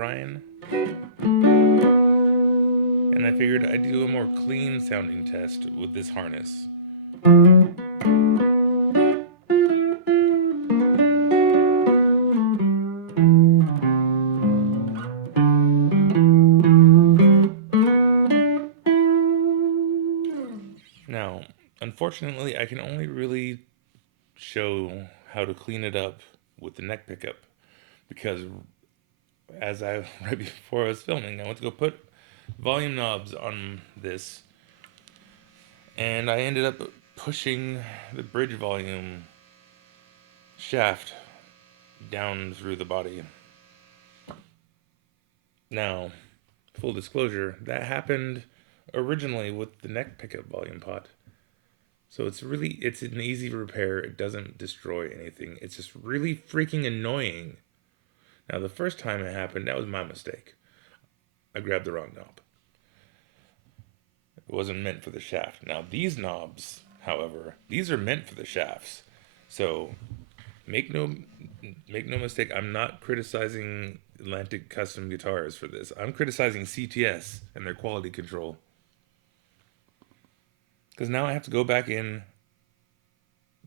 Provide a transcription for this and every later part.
drying. And I figured I'd do a more clean sounding test with this harness. Now, unfortunately, I can only really show how to clean it up with the neck pickup, because right before I was filming, I went to go put volume knobs on this, and I ended up pushing the bridge volume shaft down through the body. Now, full disclosure, that happened originally with the neck pickup volume pot. So it's an easy repair. It doesn't destroy anything. It's just really freaking annoying. Now, the first time it happened, that was my mistake. I grabbed the wrong knob. It wasn't meant for the shaft. Now, these knobs, however, these are meant for the shafts. So make no mistake, I'm not criticizing Atlantic Custom Guitars for this. I'm criticizing CTS and their quality control. Because now I have to go back in,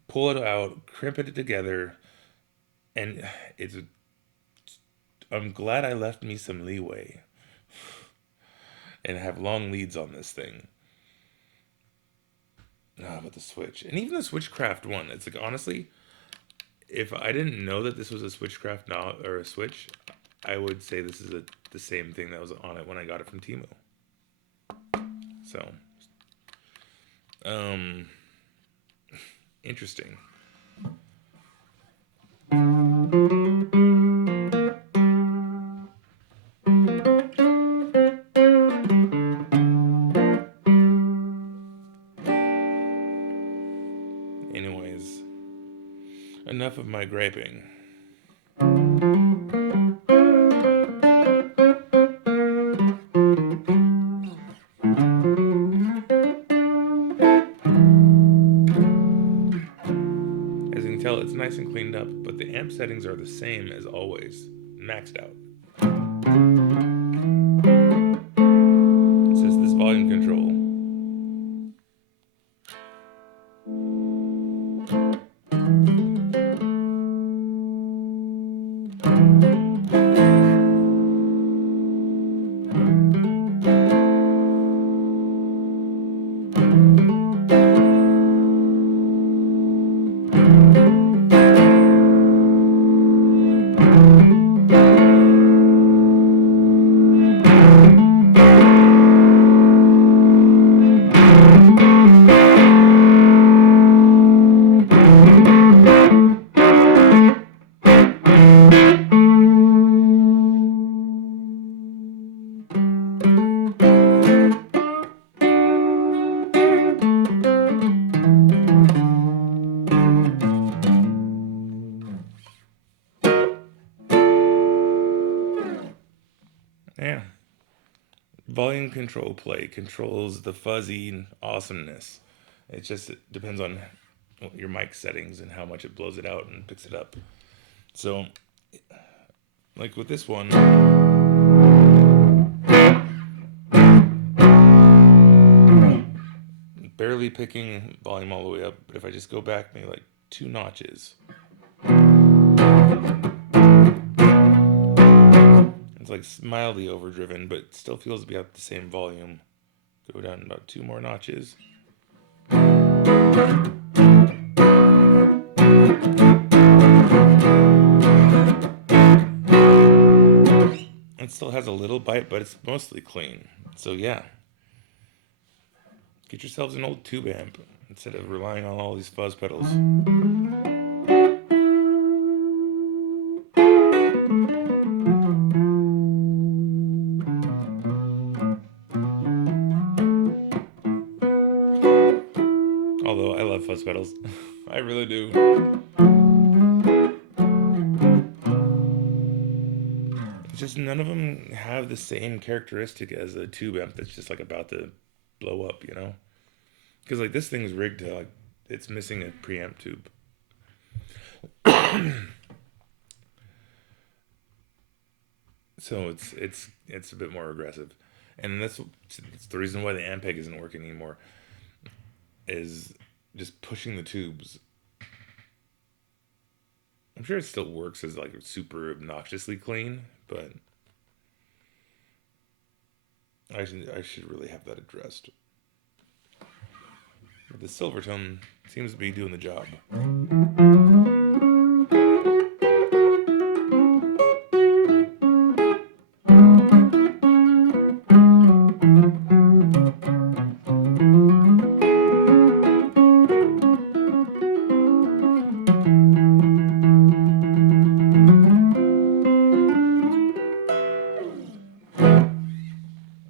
pull it out, crimp it together, and I'm glad I left me some leeway and have long leads on this thing. But the switch, and even the Switchcraft one, it's like, honestly, if I didn't know that this was a Switchcraft knob or a switch, I would say this is the same thing that was on it when I got it from Temu. So, interesting. Anyways, enough of my griping. As you can tell, it's nice and cleaned up, but the amp settings are the same as always, maxed out. It's just this volume control. Yeah. Volume control play controls the fuzzy awesomeness. It depends on your mic settings and how much it blows it out and picks it up. So, like with this one, barely picking volume all the way up, but if I just go back maybe like 2 notches, it's like mildly overdriven, but it still feels to be at the same volume. Go down about 2 more notches. It still has a little bite, but it's mostly clean. So yeah, get yourselves an old tube amp instead of relying on all these fuzz pedals. Although I love fuzz pedals. I really do. It's just none of them have the same characteristic as a tube amp that's just like about to blow up, you know? Because like this thing's rigged to like, it's missing a preamp tube. So it's a bit more aggressive, and that's the reason why the Ampeg isn't working anymore. Is just pushing the tubes. I'm sure it still works as like super obnoxiously clean, but I should really have that addressed. But the Silvertone seems to be doing the job.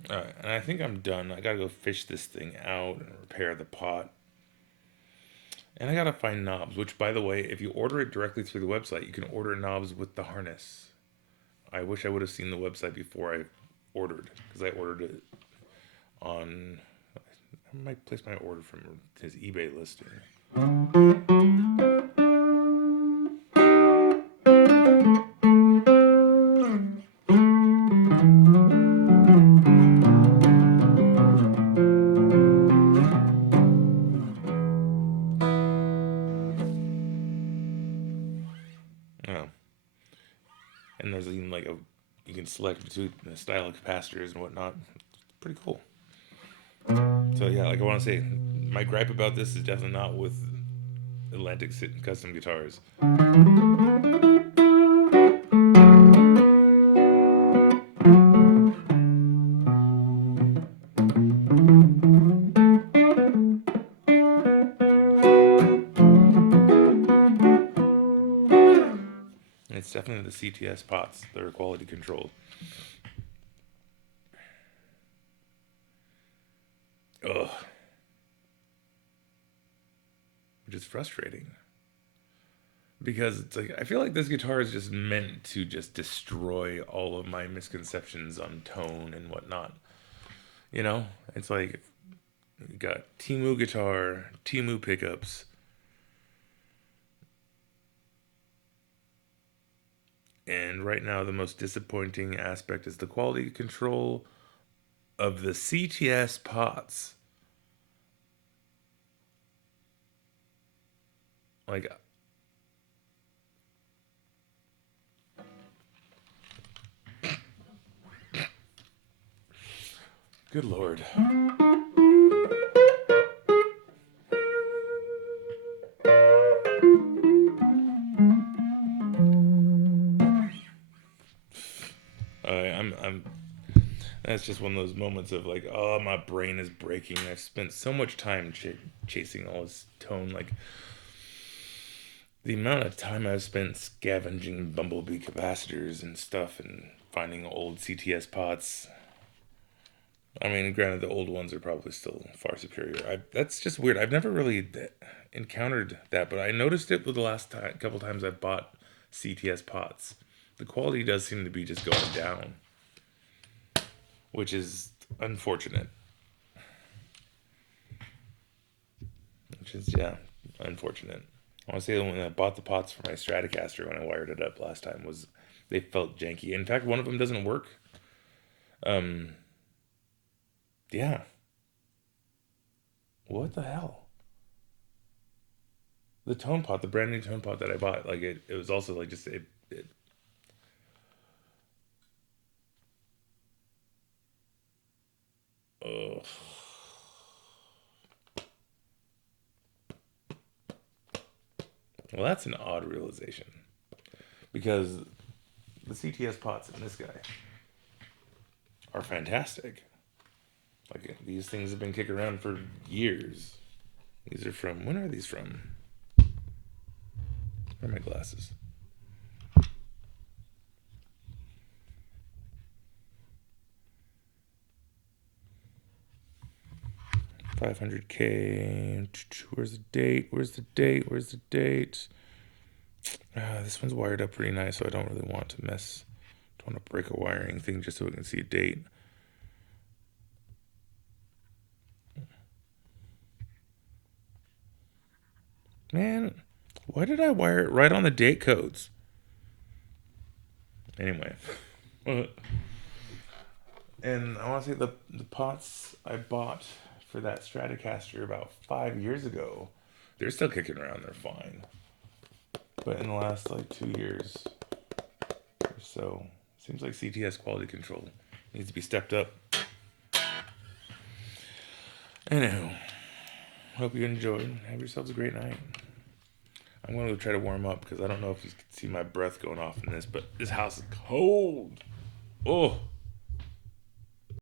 Alright, and I think I'm done. I gotta go fish this thing out and repair the pot. And I gotta find knobs, which, by the way, if you order it directly through the website, you can order knobs with the harness. I wish I would have seen the website before I ordered, because I ordered it on. I might place my order from his eBay listing. Oh. And there's even like you can select between the style of capacitors and whatnot. It's pretty cool. So yeah, like I want to say, my gripe about this is definitely not with Atlantic Custom Guitars. It's definitely the CTS pots that are quality controlled. Ugh. Which is frustrating. Because it's like, I feel like this guitar is just meant to just destroy all of my misconceptions on tone and whatnot. You know? It's like, you got Temu guitar, Temu pickups, and right now the most disappointing aspect is the quality control of the CTS pots. Like, good lord. I'm that's just one of those moments of like, oh, my brain is breaking. I've spent so much time chasing all this tone. Like, the amount of time I've spent scavenging bumblebee capacitors and stuff and finding old CTS pots. I mean, granted, the old ones are probably still far superior. That's just weird. I've never really encountered that, but I noticed it with the last couple times I've bought CTS pots. The quality does seem to be just going down, which is unfortunate. Which is, yeah, unfortunate. I want to say when I bought the pots for my Stratocaster when I wired it up last time was they felt janky. In fact, one of them doesn't work. Yeah. What the hell? The tone pot, the brand new tone pot that I bought, like it was also like just it ugh. Well, that's an odd realization because the CTS pots in this guy are fantastic. Like these things have been kicking around for years. These are from, when are these from? Where are my glasses? $500K. Where's the date? Where's the date? Where's the date? This one's wired up pretty nice, so I don't really want to mess. Don't want to break a wiring thing just so we can see a date. Man, why did I wire it right on the date codes? Anyway, And I want to say the pots I bought for that Stratocaster about 5 years ago, they're still kicking around. They're fine. But in the last like 2 years or so, seems like CTS quality control needs to be stepped up. Anyhow, hope you enjoyed. Have yourselves a great night. I'm going to try to warm up because I don't know if you can see my breath going off in this, but this house is cold. Oh.